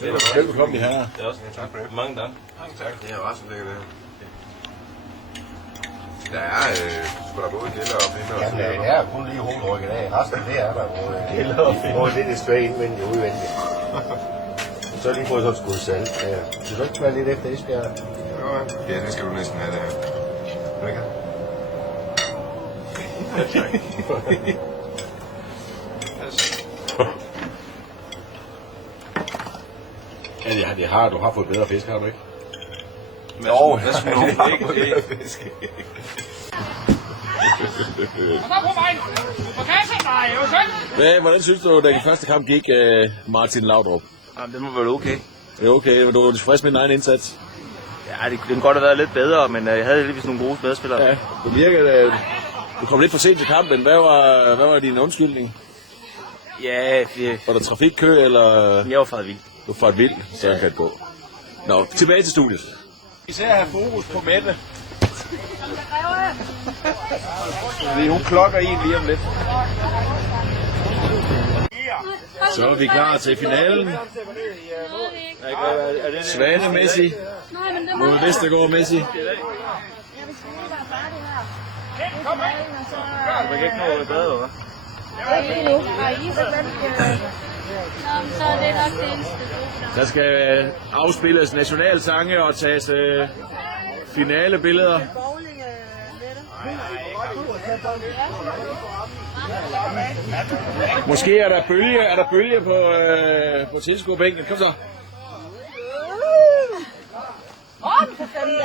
Velkommen, I herrer. Det er også tak for det. Mange tak. Tak, det er også lækkert det. Der er sgu da både gælder og finder og Jamen, det er kun lige hovedrykket af. Resten det er der både lidt straight indvendigt og udvendigt. Så lige fået sådan et skud salt. Så du ikke være lidt efter Esbjerg? Ja, det skal du næsten have der. Lækker. Ja, du har fået bedre fisk, har du ikke? Jo, hvad skulle du ikke fisk? Hvordan synes du, da den første kamp gik, Martin Laudrup? Jamen, det må være okay. Det er okay, men du var tilfreds med din egen indsats? Ja, det kunne godt have været lidt bedre, men jeg havde heldigvis nogle gode medspillere. Ja, du virkede, du kom lidt for sent til kampen. Hvad var din undskyldning? Ja, var der trafikkø, eller? Jeg var faret vild. Du var faret vild, så jeg kan gå. Nå, tilbage til studiet. Vi ser have fokus på Mette. Fordi hun klokker en lige om lidt. Så er vi klar til finalen. Svane Messi mod Vestergaard Messi. Jeg kan ikke nå at bade, hva'? Der skal afspilles nationalsange og tages finalebilleder. Måske er der bølge på tilskuerbænken. Kom så. For fanden da.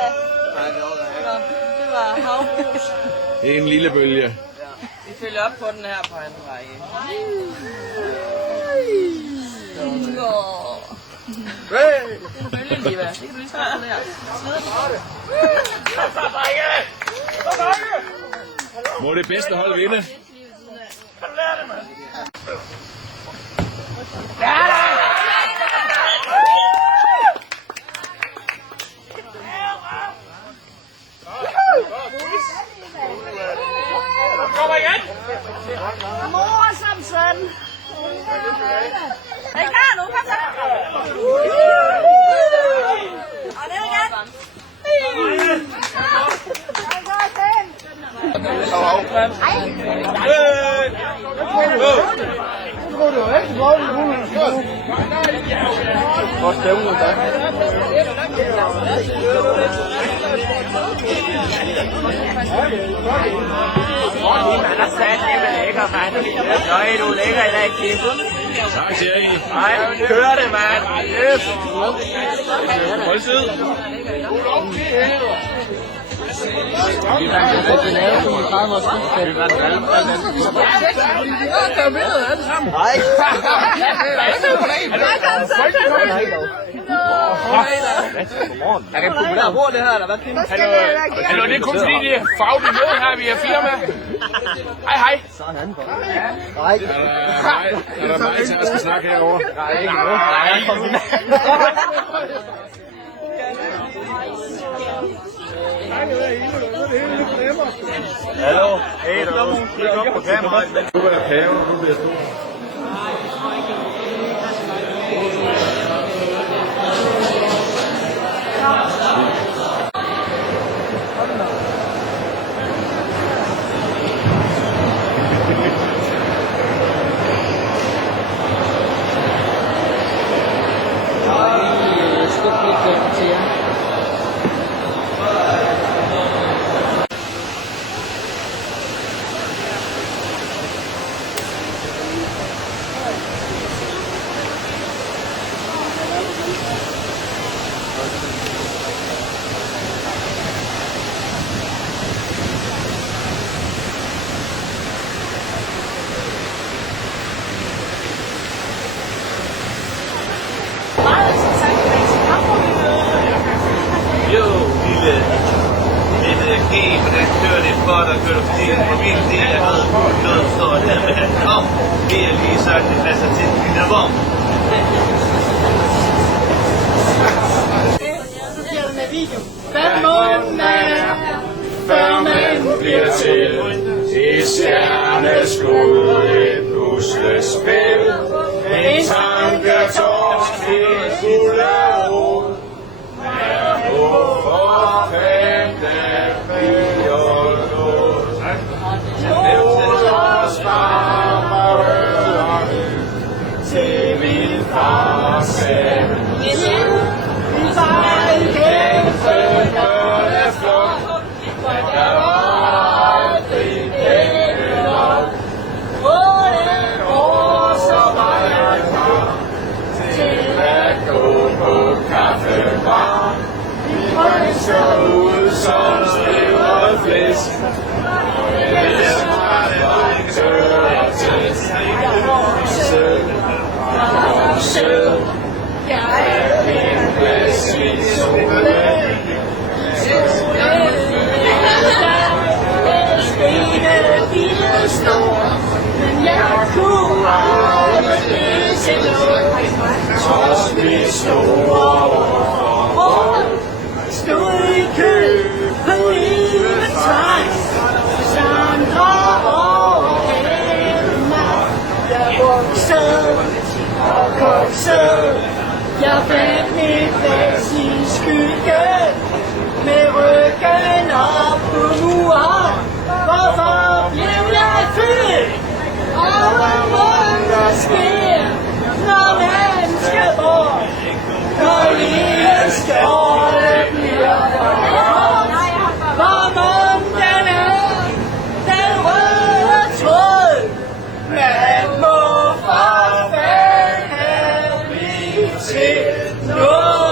Det var havbrus. Det er en lille bølge. Vi følger op på den her på anden vej. Det er en bølge, Liva. Det kan du lige starte på der. Må det bedste hold vinde. Kommer igen! Mor som søn. Er I klar nu? Kom så. Og det er igen. Hvor stævner der? Man har sat det med lækker, mand. Nøj, du er lækker i dag, Kim. Tak, Jerry. Ej, kør det, mand. Yes. Hold tid. Er det populært bord, det her, eller hvad? Hallo, det er kun fordi, det er fagligt med her, vi er firma. Hej, hej. Er der mig til at skal snakke herovre? Nej, ikke nu. Nej, ikke nu. Hallo, hey derude. Kig op på kameraet. Nu er der pave, nu bliver stor. Hvordan kører det for dig? Kører du fordi på min del af noget står der med at kom. Det er lige sådan, det passer til din vogn. Så bliver det med video. 5 måneder, Før man bliver til stjerneskud, et puslespil, en tanke torsk, Jeg fandt mit plads i skyggen, med ryggen op på muren. Hvorfor blev jeg født? Og hvad må der ske, når man skal bort? Når livet skåret bliver for hvor munden er den røde tråd. Man må for fanden blive til noget.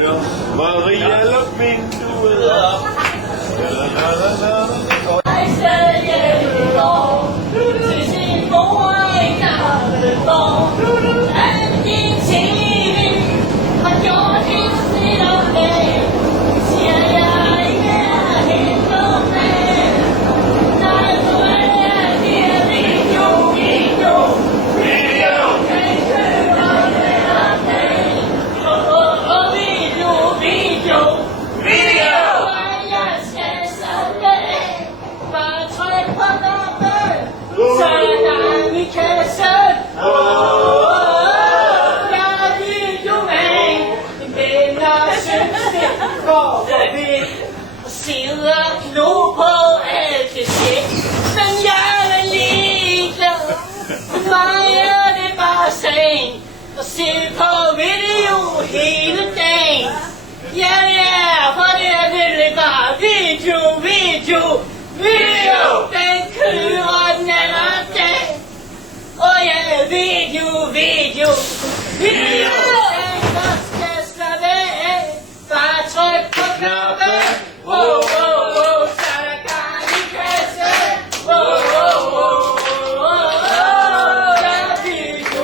synger Maria, luk vinduet op. Sidder klo på alt det shit, men jeg er ligeglad. For mig er det bare sagen at se på video hele dagen. Ja, det er, for det er det bare video. Den kører den anden dag. Og ja, video. Den der skal slappe af. Bare tryk på knappen. Wow, så er der gang i kassen. Wow, ja, video.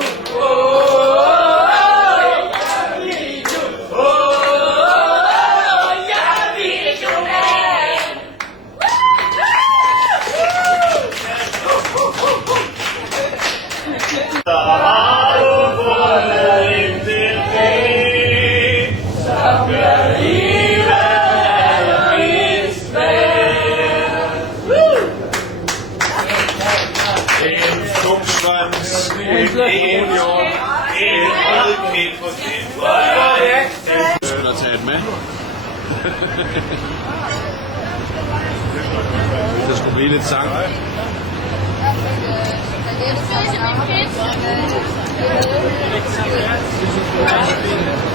Der taget med. Der skulle blive lidt sang. Det er